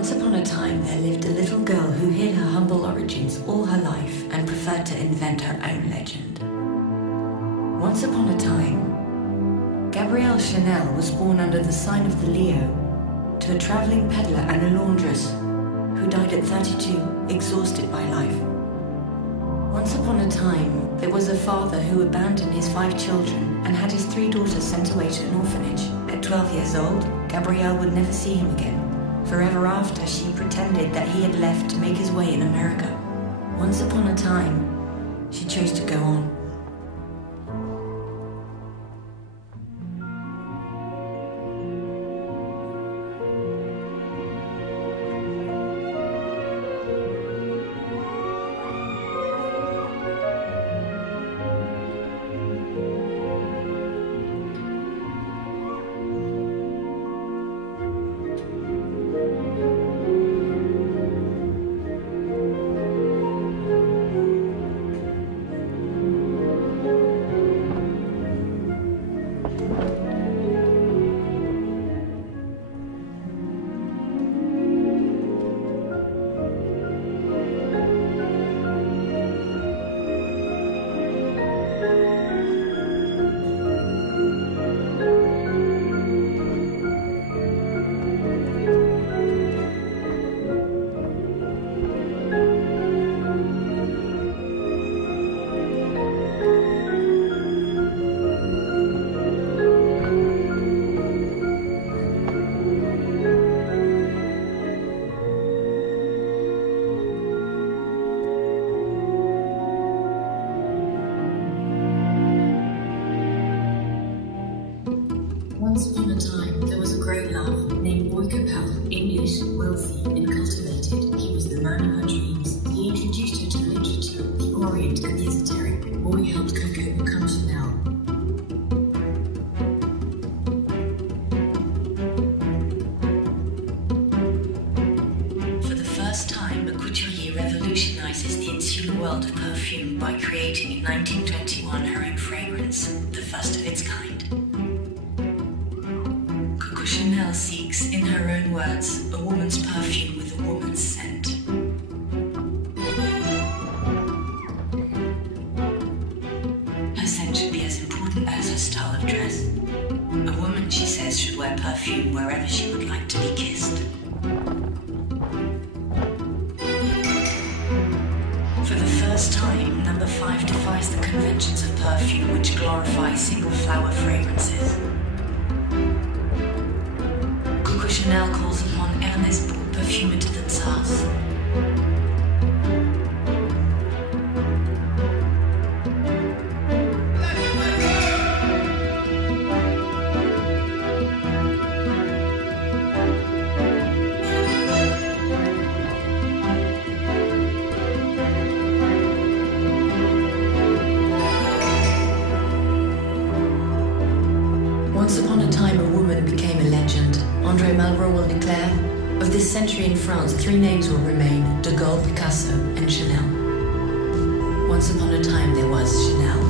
Once upon a time, there lived a little girl who hid her humble origins all her life and preferred to invent her own legend. Once upon a time, Gabrielle Chanel was born under the sign of the Leo to a traveling peddler and a laundress who died at 32, exhausted by life. Once upon a time, there was a father who abandoned his 5 children and had his 3 daughters sent away to an orphanage. At 12 years old, Gabrielle would never see him again. Forever after, she pretended that he had left to make his way in America. Once upon a time, she chose to go on. Once upon a time, there was a great love named Boy Capel, English, wealthy, and cultivated. He was the man of her dreams. He introduced her to literature, the Orient, and the esoteric. Boy helped Coco become Chanel. For the first time, a couturier revolutionizes the insular world of perfume by creating in 1921 her own fragrance, the first of its kind. Chanel seeks, in her own words, a woman's perfume with a woman's scent. Her scent should be as important as her style of dress. A woman, she says, should wear perfume wherever she would like to be kissed. For the first time, number 5 defies the conventions of perfume which glorify single flower fragrances. Chanel calls upon Ernest Beau, perfumer to the Tsars. Once upon a time, a woman became a legend. André Malraux will declare, of this century in France, 3 names will remain: De Gaulle, Picasso, and Chanel. Once upon a time there was Chanel.